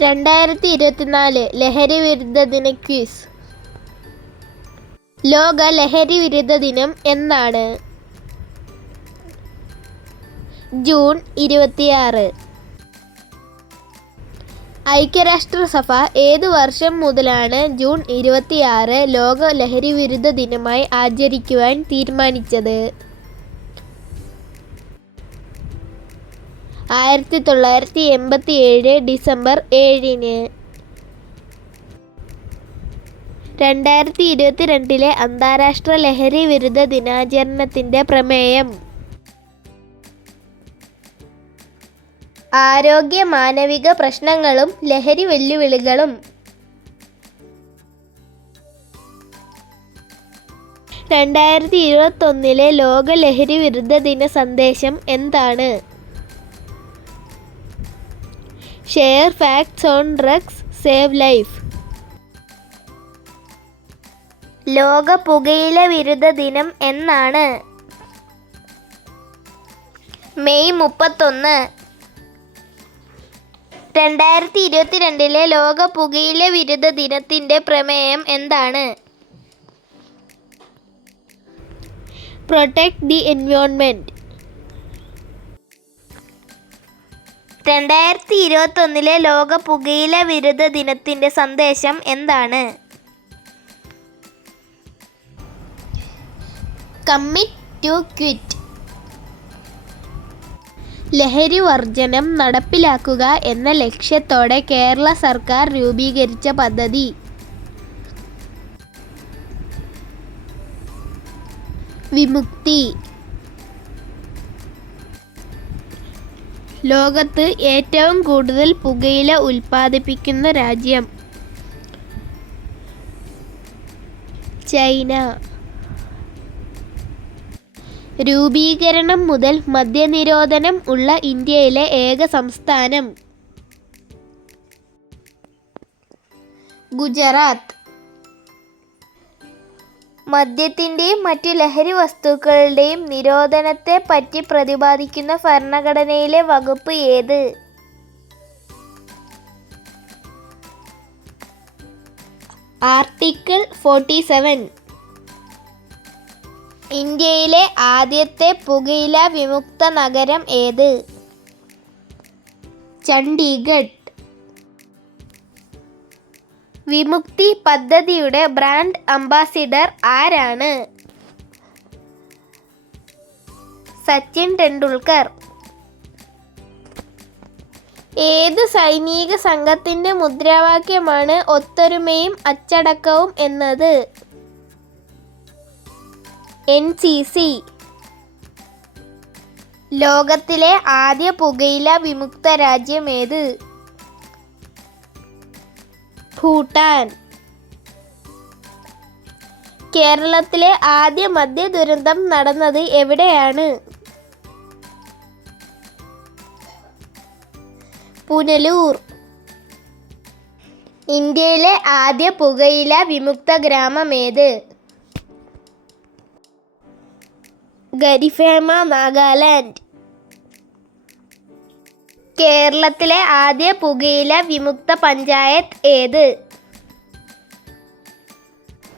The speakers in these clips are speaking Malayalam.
2024 ലഹരി വിരുദ്ധ ദിന ക്വിസ്. ലോക ലഹരി വിരുദ്ധ ദിനം എന്നാണ്? ജൂൺ 26. ഐക്യരാഷ്ട്രസഭ ഏതു വർഷം മുതലാണ് ജൂൺ 26 ലോക ലഹരി വിരുദ്ധ ദിനമായി ആചരിക്കുവാൻ തീരുമാനിച്ചത്? 1987 ഡിസംബർ 7. 2022 അന്താരാഷ്ട്ര ലഹരി വിരുദ്ധ ദിനാചരണത്തിന്റെ പ്രമേയം. ആരോഗ്യ മാനവിക പ്രശ്നങ്ങളും ലഹരി വെല്ലുവിളികളും. 2021 ലോക ലഹരി വിരുദ്ധ ദിന സന്ദേശം എന്താണ്? Share facts on drugs, save life. ലോക പുകയില വിരുദ്ധ ദിനം എന്നാണ്? മെയ് 31. 2022 ലോക പുകയില വിരുദ്ധ ദിനത്തിന്റെ പ്രമേയം എന്താണ്? Protect the environment. 2021 ലോക പുകയില വിരുദ്ധ ദിനത്തിന്റെ സന്ദേശം എന്താണ്? Commit to quit. ലഹരി വർജനം നടപ്പിലാക്കുക എന്ന ലക്ഷ്യത്തോടെ കേരള സർക്കാർ രൂപീകരിച്ച പദ്ധതി. വിമുക്തി. ലോകത്ത് ഏറ്റവും കൂടുതൽ പുകയില ഉൽപ്പാദിപ്പിക്കുന്ന രാജ്യം? ചൈന. രൂപീകരണം മുതൽ മദ്യനിരോധനം ഉള്ള ഇന്ത്യയിലെ ഏക സംസ്ഥാനം? ഗുജറാത്ത്. മദ്യത്തിൻ്റെയും മറ്റു ലഹരി വസ്തുക്കളുടെയും നിരോധനത്തെ പറ്റി പ്രതിപാദിക്കുന്ന ഭരണഘടനയിലെ വകുപ്പ് ഏത്? ആർട്ടിക്കിൾ 47. ഇന്ത്യയിലെ ആദ്യത്തെ പുകയില വിമുക്ത നഗരം ഏത്? ചണ്ഡീഗഡ്. വിമുക്തി പദ്ധതിയുടെ ബ്രാൻഡ് അംബാസിഡർ ആരാണ്? സച്ചിൻ ടെണ്ടുൽക്കർ. ഏത് സൈനിക സംഘത്തിന്റെ മുദ്രാവാക്യമാണ് ഒത്തൊരുമയും അച്ചടക്കവും എന്നത്? NCC. ലോകത്തിലെ ആദ്യ പുകയില വിമുക്ത രാജ്യം ഏത്? ഭൂട്ടാൻ. കേരളത്തിലെ ആദ്യ മദ്യ ദുരന്തം നടന്നത് എവിടെയാണ്? പുനലൂർ. ഇന്ത്യയിലെ ആദ്യ പുകയില വിമുക്ത ഗ്രാമം ഏത്? ഗരിഫേമ, നാഗാലാൻഡ്. കേരളത്തിലെ ആദ്യ പുകയില വിമുക്ത പഞ്ചായത്ത് ഏത്?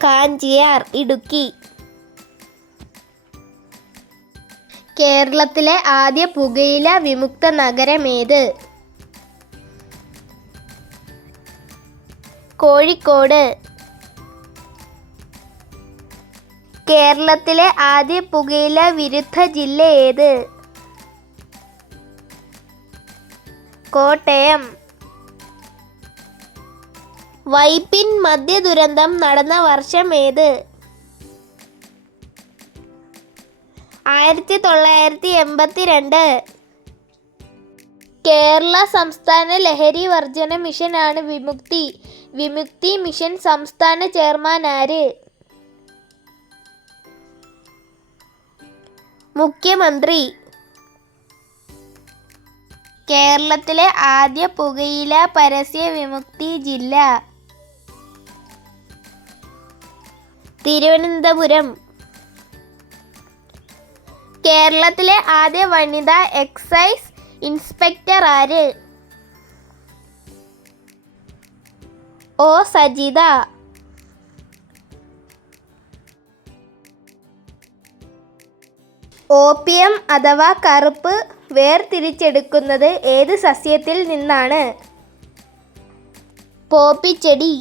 കാഞ്ചിയാർ, ഇടുക്കി. കേരളത്തിലെ ആദ്യ പുകയില വിമുക്ത നഗരം ഏത്? കോഴിക്കോട്. കേരളത്തിലെ ആദ്യ പുകയില വിരുദ്ധ ജില്ല ഏത്? കോട്ടയം. വൈപ്പിൻ മദ്യ ദുരന്തം നടന്ന വർഷം ഏത്? 1982. കേരള സംസ്ഥാന ലഹരി വർജന മിഷനാണ് വിമുക്തി. വിമുക്തി മിഷൻ സംസ്ഥാന ചെയർമാൻ ആര്? മുഖ്യമന്ത്രി. കേരളത്തിലെ ആദ്യ പുകയില പരസ്യ വിമുക്തി ജില്ല? തിരുവനന്തപുരം. കേരളത്തിലെ ആദ്യ വനിതാ എക്സൈസ് ഇൻസ്പെക്ടർ ആര്? ഒ സജിത. ഓപ്പിയം അഥവാ കറുപ്പ് വേർതിരിച്ചെടുക്കുന്നത് ഏത് സസ്യത്തിൽ നിന്നാണ്? പോപ്പിച്ചെടി.